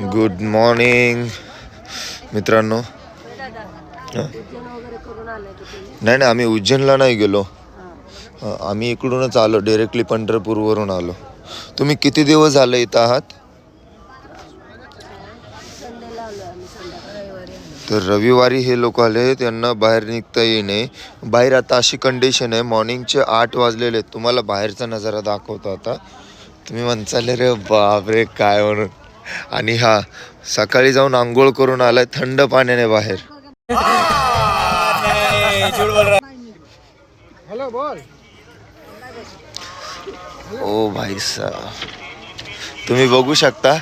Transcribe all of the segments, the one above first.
Good morning मित्रांनो. नाही नाही, आम्ही उज्जैनला नाही गेलो. आम्ही इकडूनच आलो, डायरेक्टली पंढरपूरवरून आलो. तुम्ही किती दिवस झाले इथं आहात? तर रविवारी हे लोक आले, त्यांना बाहेर निघता येणे. बाहेर आता अशी कंडिशन आहे, मॉर्निंगचे 8 वाजलेले. तुम्हाला बाहेरचा नजारा दाखवतो आता. तुम्ही म्हणचाल रे बापरे काय म्हणून. आणि हा सकाळी जाऊन आंघोळ करून आलाय थंड पाण्याने बाहेर. हेलो बोल. ओ भाई साहब, तुम्ही बघू शकता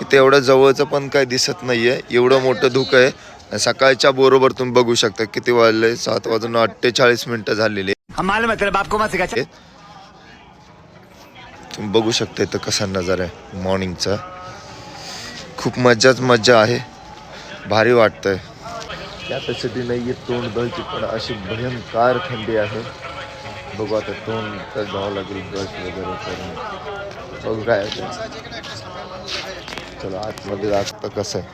इथे एवढं जवळचं पण काय दिसत नाहीये, एवढं मोठं धुकं आहे. सकाळच्या बरोबर तुम्ही बघू शकता किती वाजले, 7:48 झालेले. तुम्ही बघू शकता इथं कसा नजारा आहे मॉर्निंगचा. खूप मज्जा आहे, भारी वाटतंय. कॅपॅसिटी नाही आहे तोंड गळची, पण अशी भयंकर थंडी आहे. बघू आता तोंड तर जावं लागेल ब्रश वगैरे करून. बघू काय चलो आतमध्ये जात कसं आहे.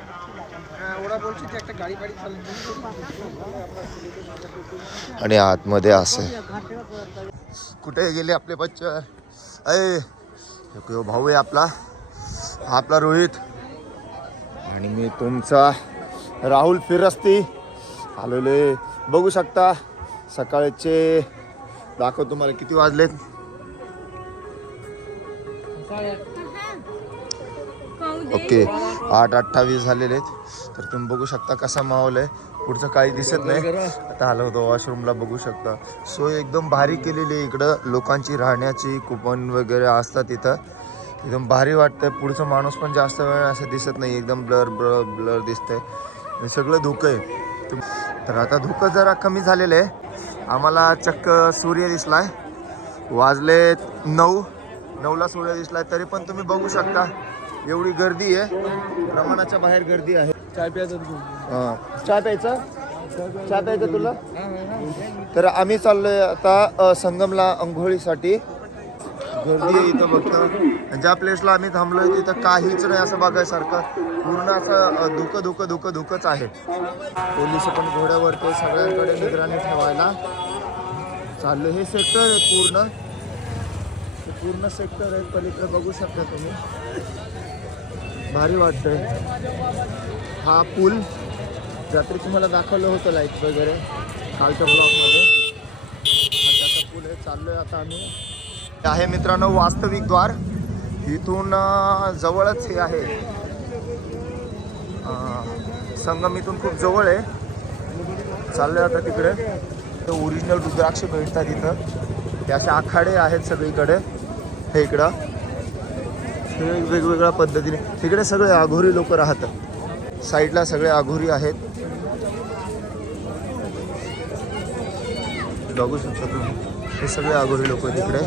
आणि आतमध्ये असं आहे. कुठे गेले आपले बच्चे? अय भाऊ आहे आपला रोहित. आणि मी तुमचा राहुल फिरस्ती आलेले. बघू शकता सकाळचे दाखव तुम्हाला किती वाजलेत. ओके 8:28 झालेले आहेत. तर तुम्ही बघू शकता कसा माहोल आहे. पुढचं काही दिसत नाही. आता आलो होतो वॉशरूमला, बघू शकता सोय एकदम भारी केलेली आहे. इकडं लोकांची राहण्याची कुपन वगैरे असतात इथं. एकदम भारी वाटतंय. पुढचं माणूस पण जास्त वेळ असं दिसत नाही, एकदम ब्लर दिसतंय. सगळं धुकं आहे. तर आता धुकं जरा कमी झालेलं आहे. आम्हाला चक्क सूर्य दिसलाय. वाजले 9ला सूर्य दिसलाय. तरी पण तुम्ही बघू शकता एवढी गर्दी आहे, प्रमाणाच्या बाहेर गर्दी आहे. चाय प्यायचं. चहा प्यायचं तुला? तर आम्ही चाललोय आता संगमला अंघोळीसाठी. गर्दी आहे इथं बघता. ज्या प्लेसला आम्ही थांबलोय तिथं काहीच नाही असं बघायसारखं. पूर्ण असं धुकंच आहे. पोलीस पण घोड्यावरती सगळ्यांकडे निगराणी ठेवायला चाललं. हे सेक्टर आहे पूर्ण सेक्टर आहे. पलीकडे बघू शकता तुम्ही, भारी वाटतंय. हा पूल रात्री तुम्हाला दाखवलं होतं लाईट वगैरे कालच्या ब्लॉगमध्ये. त्याचा पूल आहे. चाललोय आता आम्ही. आहे मित्रांनो वास्तविक द्वार. इथून जवळच हे आहे संगम, इथून खूप जवळ आहे. चाललोय आता तिकडे. तर ओरिजिनल रुद्राक्ष भेटतात इथं. ते असे आखाडे आहेत सगळीकडे. हे इकडं वेगवेगळ्या पद्धतीने तिकडे सगळे आघोरी लोक राहतात. साईडला सगळे आघोरी आहेत, बघू शकता तुम्ही. हे सगळे आघोरी लोक तिकडे.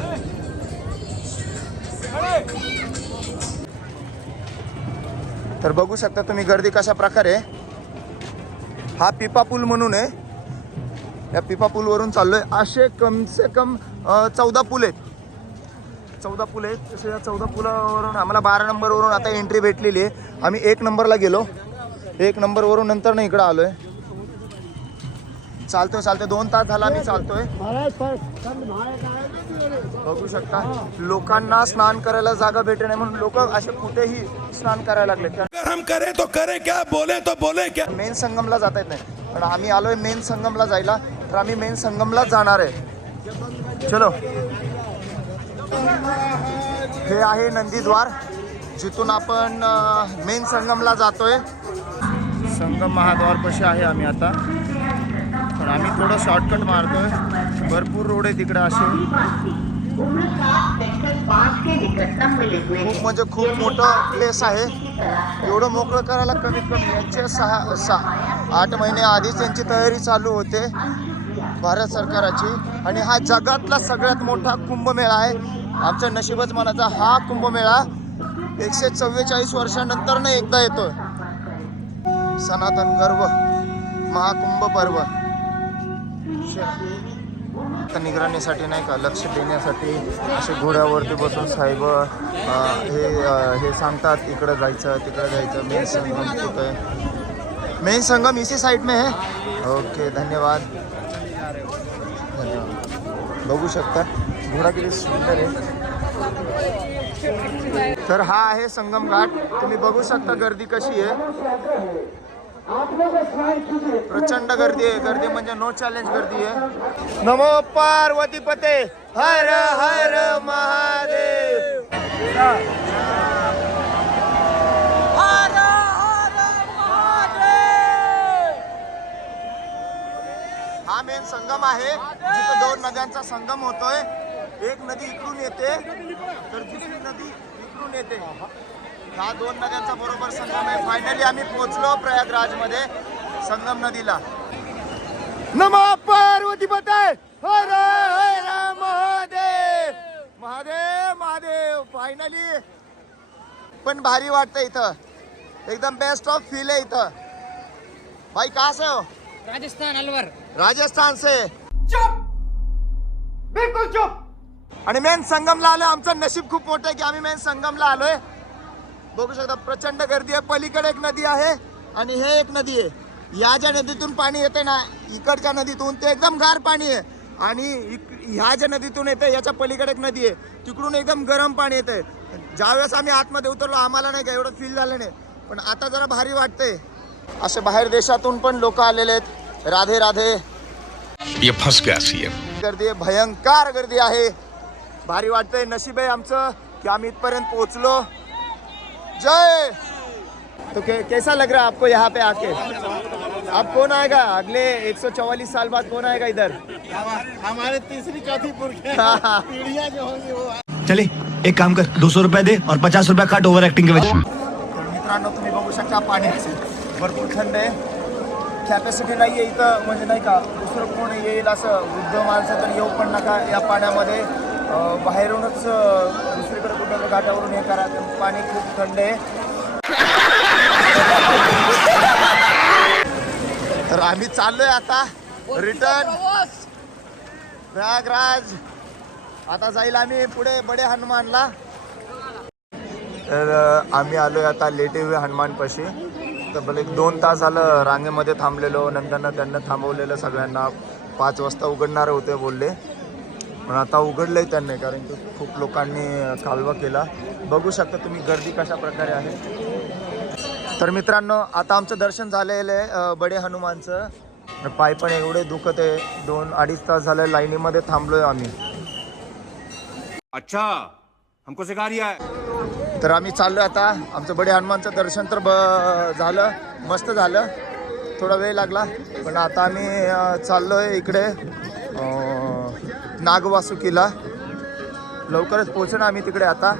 तर बघू शकता तुम्ही गर्दी कशा प्रकारे. हा पिपा पूल म्हणून आहे. या पिपा पूल वरून चाललोय. असे कम से कम 14 पूल आहेत. 14 पूल आहेत. तसे या 14 पुलावरून आम्हाला 12 नंबरवरून आता एंट्री भेटलेली आहे. आम्ही 1 नंबरला गेलो. 1 नंबरवरून नंतर ना इकडं आलोय. चालतोय 2 तास झाला आम्ही चालतोय. बघू शकता लोकांना स्नान करायला जागा भेटत नाही म्हणून लोक असे कुठेही स्नान करायला लागले. हम करे तो करे क्या, बोले तो बोले क्या. मेन संगमला जाता येत नाही, पण आम्ही आलोय मेन संगमला जायला. तर आम्ही मेन संगमला जाणार आहे. चलो. हे आहे नंदीद्वार, जिथून आपण मेन संगमला जातोय. संगम महाद्वारपाशी आहे आम्ही आता. पण आम्ही थोडं शॉर्टकट मारतोय. भरपूर रोड आहे तिकडे असे. खूप म्हणजे खूप मोठं प्लेस आहे. एवढं मोकळं करायला कमीत कमी यांचे 6-8 महिने आधीच त्यांची तयारी चालू होते भारत सरकाराची. आणि हा जगातला सगळ्यात मोठा कुंभमेळा आहे. आमच्या नशिबच म्हणायचा हा कुंभमेळा 144 वर्षानंतर न एकदा येतोय. सनातन गर्व महाकुंभ पर्व. फक्त निगराणीसाठी नाही का, लक्ष देण्यासाठी असे घोड्यावरती बसून साहेब हे सांगतात इकडं जायचं तिकडं जायचं. मेन संगम कुठं आहे? मेन संगम इसी साइड में है. ओके, धन्यवाद धन्यवाद. बघू शकता घोडा किती सुंदर आहे. तर हा आहे संगम घाट. तुम्ही बघू शकता गर्दी कशी आहे. प्रचंड गर्दी आहे. गर्दी म्हणजे नो चॅलेंज गर्दी आहे. नमो पार्वती पते हर हर महादेव. हा मेन संगम आहे जिथे दोन नद्यांचा संगम होतोय. एक नदी इकडून येते तर दुसरी नदी इकडून येते. हा दोन नद्यांचा बरोबर संगम आहे. फायनली आम्ही पोहोचलो प्रयागराज मध्ये संगम नदीला. नमो पार्वती पते हर हर महादेव. महादेव महादेव. फायनली पण भारी वाटतं इथं. एकदम बेस्ट ऑफ फील है इथं. भाई कहाँ से हो? राजस्थान अलवर. राजस्थान से. चुप, बिलकुल चुप. आणि मेन संगमला आलोय. आमचं नशीब खूप मोठं आहे की आम्ही मेन संगमला आलोय. बघू शकता प्रचंड गर्दी आहे. पलीकडे एक नदी आहे आणि हे एक नदी आहे. या ज्या नदीतून पाणी येते ना, इकडच्या नदीतून, ते एकदम गार पाणी आहे. आणि ह्या ज्या नदीतून येते याच्या पलीकडे एक नदी आहे, तिकडून एकदम गरम पाणी येते. ज्यावेळेस आम्ही आतमध्ये उतरलो आम्हाला नाही का एवढं फील झालं नाही, पण आता जरा भारी वाटतंय. असे बाहेर देशातून पण लोक आलेले आहेत. राधे राधे. ये फंस गया सीएम. गर्दी आहे, भयंकर गर्दी आहे. भारी वाटतंय. नशीब आहे आमचं की आम्ही इथपर्यंत पोहोचलो. जय. तो कैसा लग रहा है आपको यहाँ पे आके? अब कौन आएगा अगले 144 साल बाद? कौन आएगा इधर? हमारे तीसरी चौथी पीढ़ियां जो होंगी वो. चले एक काम कर, 200 रुपए दे और 50 रुपए काट ओव्हर ऍक्टिंग के वजह. तर मित्रांनो तुम्ही बघू शकता पाण्याचे भरपूर थंड आहे. कॅपॅसिटी नाही आहे इथं, म्हणजे नाही का दुसरं कोण येईल असं वृद्ध माणसं तर येऊ पण नका या पाण्यामध्ये. बाहेरूनच दुसरीकडे कुठं घाटावरून हे करा. पाणी खूप थंड आहे. तर आम्ही चाललोय आता रिटर्न प्रयागराज. आता जाईल आम्ही पुढे बडे हनुमानला. तर आम्ही आलोय आता लेटे हुए हनुमान पाशी. तब्बल 2 तास झालं रांगेमध्ये थांबलेलो. नंतर त्यांना थांबवलेलं सगळ्यांना. 5 वाजता उघडणार होते बोलले, पण आता उघडलंय त्यांनी, कारण की खूप लोकांनी कालवा केला. बघू शकता तुम्ही गर्दी कशा प्रकारे आहे. तर मित्रांनो आता आमचं दर्शन झालेलं आहे बडे हनुमानचं. पाय पण एवढे दुखत आहे. 2-2.5 तास झालं लाईनीमध्ये थांबलोय आम्ही. अच्छा हमको सिखा रिया है. तर आम्ही चाललोय आता. आमचं बडे हनुमानचं दर्शन तर झालं, मस्त झालं. थोडा वेळ लागला, पण आता आम्ही चाललोय इकडे नागवासुकीला. लवकरच पोहोचणार आम्ही तिकडे. आता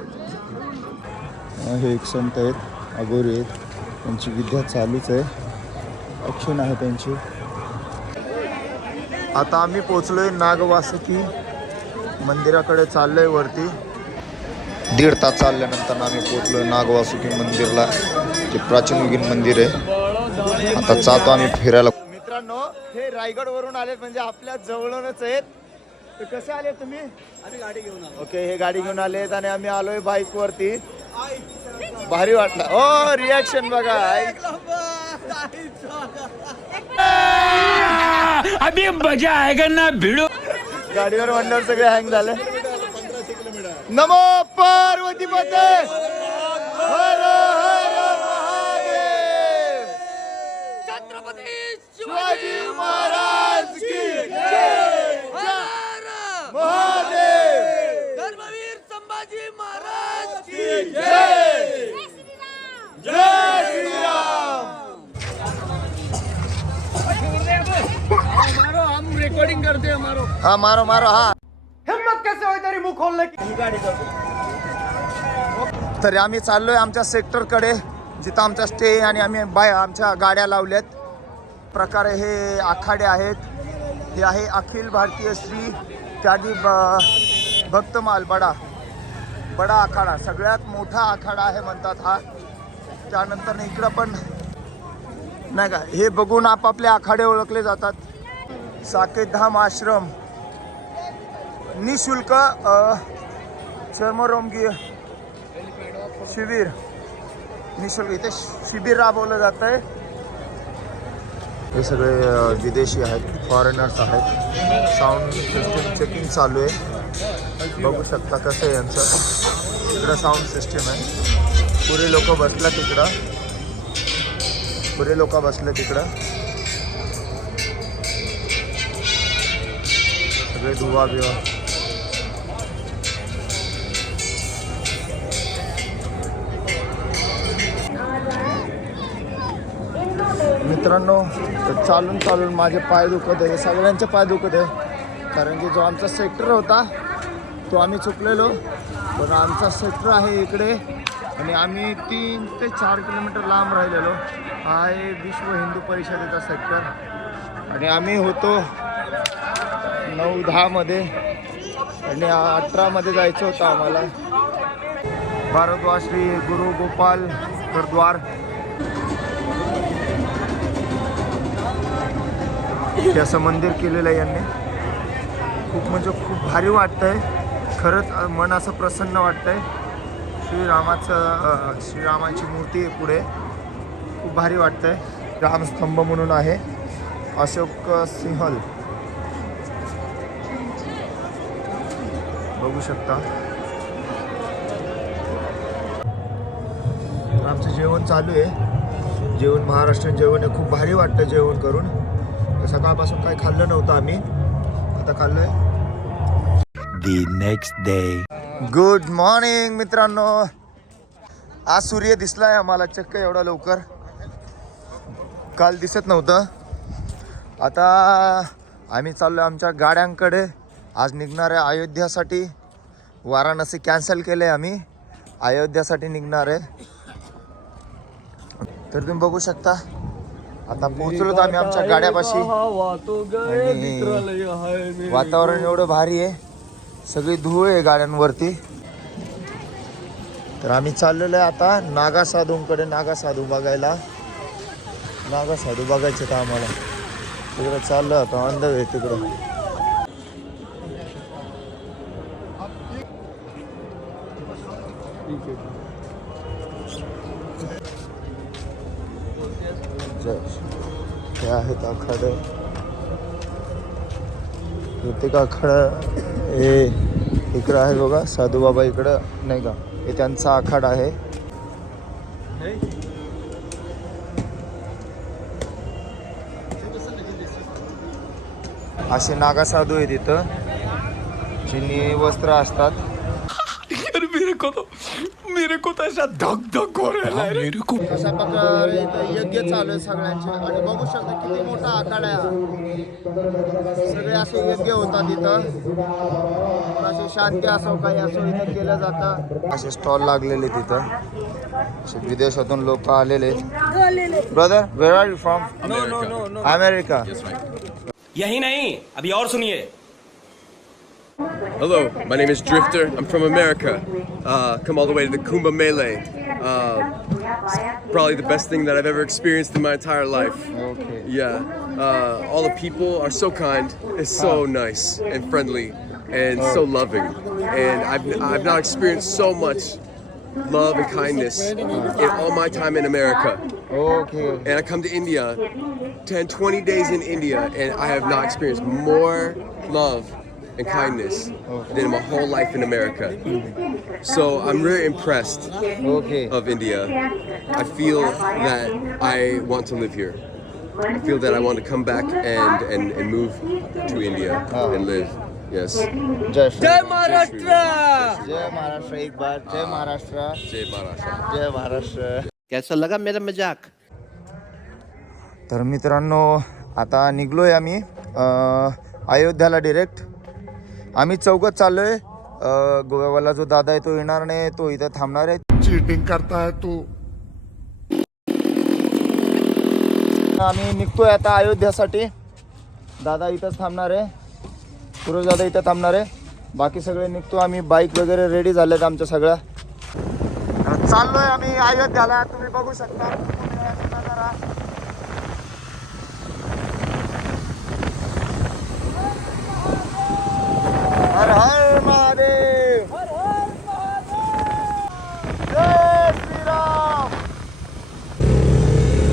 हे एक संत आहेत, अघोरी आहेत. त्यांची विद्या चालूच आहे, अक्षण आहे त्यांची. आता आम्ही पोचलोय नागवासुकी मंदिराकडे. चाललोय वरती. 1.5 तास चालल्यानंतर आम्ही पोचलोय नागवासुकी मंदिरला. जे प्राचीन मंदिर आहे. आता जातो आम्ही फिरायला. मित्रांनो हे रायगड वरून आलेत, म्हणजे आपल्या जवळूनच आहेत. तर कसे आले तुम्ही? आम्ही गाडी घेऊन आलो. ओके, हे गाडी घेऊन आलेत आणि आम्ही आलोय बाईक वरती. भारी वाटलं. ओ रिॲक्शन बघा. अभी मजा आएगा ना भिड़ो. गाडीवर म्हणल्यावर सगळे हँग झाले. नमो पार्वती पते हर हर महादेव. छत्रपती शिवाजी महाराज की जय. महादेव. धर्मवीर संभाजी महाराज की जय. जय श्रीराम. मारो, हम रिकॉर्डिंग करते हैं. मारो हा मारो मारो. हा हिम्मत कैसे हो तेरी मुंह खोलने की. ही गाडी तर आम्ही चाललोय आमच्या सेक्टरकडे, जिथं आमचा स्टे आहे. आणि आम्ही आमच्या गाड्या लावल्यात. प्रकारे हे आखाडे आहेत. हे आहे अखिल भारतीय श्री त्यागी भक्तमाल बडा आखाडा. सगळ्यात मोठा आखाडा आहे म्हणतात हा. त्यानंतर इकडं पण नाही का, हे बघून आपापले आखाडे ओळखले जातात. साकेत धाम आश्रम निशुल्क चर्मरोगी शिबिर निशुल्क इथे शिबिर राबवलं जात आहे. हे सगळे विदेशी आहेत, फॉरेनर्स आहेत. साऊंड सिस्टीम चेकिंग चालू आहे. बघू शकता कसं आहे यांचं. इकडं साऊंड सिस्टीम आहे. पुरे लोक बसल्या तिकडं. सगळे धुवा बिवा. मित्रांनो, चालून माझे पाय दुखत आहे. सगळ्यांचे पाय दुखत आहे. कारण की जो आमचा सेक्टर होता तो आम्ही चुकलेलो. पण आमचा सेक्टर आहे इकडे आणि आम्ही 3 ते 4 किलोमीटर लांब राहिलेलो. हा आहे विश्व हिंदू परिषदेचा सेक्टर आणि आम्ही होतो 9-10 मध्ये आणि 18 मध्ये जायचं होतं आम्हाला. भारद्वाज श्री गुरु गोपाल गुरुद्वार. हे असं मंदिर केलेलं आहे यांनी. खूप म्हणजे खूप भारी वाटतंय. खरंच मन असं प्रसन्न वाटतंय. श्रीरामाची मूर्ती आहे पुढे. खूप भारी वाटतंय. रामस्तंभ म्हणून आहे. अशोक सिंहल बघू शकता. आमचं जेवण चालू आहे. जेवण महाराष्ट्रीयन जेवण आहे. खूप भारी वाटतं जेवण करून. सकाळपासून काही खाल्लं नव्हतं आम्ही. आता खाल्लंय. The next day. Good morning मित्रांनो. आज सूर्य दिसलाय आम्हाला चक्क एवढा लवकर. काल दिसत नव्हतं. आता आम्ही चाललो आमच्या गाड्यांकडे. आज निघणार आहे अयोध्यासाठी. वाराणसी कॅन्सल केलं आहे आम्ही. अयोध्यासाठी निघणार आहे. तर तुम्ही बघू शकता आता पोहोचलो आम्ही आमच्या गाड्यापाशी. आणि वातावरण एवढं भारी आहे. सगळी धूळ आहे गाड्यांवरती. तर आम्ही चाललेलो आहे आता नागा साधूंकडे. नागा साधू बघायला. नागा साधू बघायचे तर आम्हाला तिकडं चाललं आता. ऑन द वे तिकडं. हे आहेत आखाडे. इथे का आखाडा हे इकडं आहे बघा. साधू बाबा इकडं नाही का. हे त्यांचा आखाडा आहे. असे नागा साधू आहे तिथं. चिनी वस्त्र असतात. मेरे को तो ऐसा धक धक हो रहा है. अशा प्रकारे इथं यज्ञ चालू आहे सगळ्यांचे. आणि बघू शकता किती मोठा आखाडा आहे. सगळे असे यज्ञ होतात इथं. असे शांती असो काही असो इथं केलं जातं. असे स्टॉल लागलेले तिथं. असे विदेशातून लोक आलेले. Brother, where are you from? No America. यही नहीं, अभी और सुनिए. Hello, my name is Drifter. I'm from America. Come all the way to the Kumbh Mela. Probably the best thing that I've ever experienced in my entire life. Okay. Yeah. All the people are so kind. It's so nice and friendly and so loving. And I've not experienced so much love and kindness in all my time in America. Okay. And I come to India, 10-20 days in India, and I have not experienced more love and kindness than my whole life in America. So I'm really impressed Okay. of India. I feel that I want to live here. I feel that I want to come back and move to India and live. Yes. जय महाराष्ट्र. जय महाराष्ट्र. एक बार जय Maharashtra. Jai Maharashtra. जय महाराष्ट्र. कैसा लगा मेरा मजाक? तर मित्रांनो आता निघलोय आम्ही अयोध्याला direct. आम्ही चौघत चाललोय. गोव्यावाला जो दादा आहे तो येणार नाही. तो इथं थांबणार आहे. चीटिंग करता है तू. आम्ही निघतोय आता अयोध्यासाठी. दादा इथंच थांबणार आहे. सूरज दादा इथं थांबणार आहे. बाकी सगळे निघतो आम्ही. बाईक वगैरे रेडी झाल्यात आमच्या सगळ्या. चाललोय आम्ही अयोध्याला. तुम्ही बघू शकता नजारा. हर हर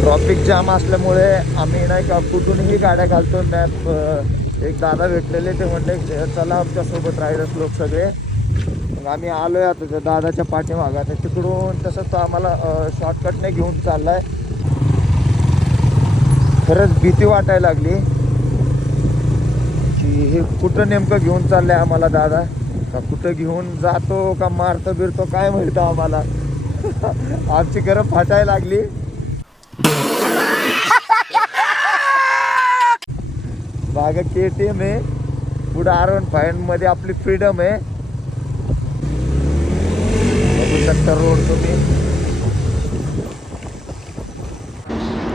ट्रॉफिक जाम असल्यामुळे आम्ही नाही का कुठूनही गाड्या घालतो. मॅप एक दादा भेटलेले, ते म्हणले चला आमच्यासोबत रायडर्स लोक सगळे. मग आम्ही आलोय आता त्या दादाच्या पाठीमागात. तिकडून तसंच तो आम्हाला शॉर्टकटने घेऊन चाललाय. खरंच भीती वाटायला लागली की हे कुठं नेमकं घेऊन चाललंय आम्हाला दादा, का कुठं घेऊन जातो का मारतो बिरतो काय माहिती आम्हाला. आमची गरम फाटायला लागली. मागं KTM आहे, पुढं R15 मध्ये आपली फ्रीडम आहे. बघू शकता रोड तुम्ही.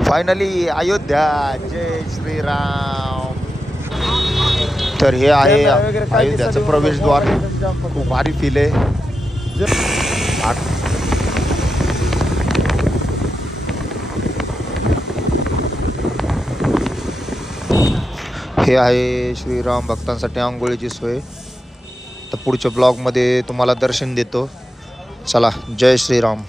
फायनली अयोध्या, जय श्रीराम. तर हे आहे अयोध्याचं प्रवेशद्वार. खूप भारी फील आहे. हे आहे श्रीराम भक्तांसाठी आंघोळीची सोय. तर पुढच्या ब्लॉगमध्ये तुम्हाला दर्शन देतो. चला, जय श्रीराम.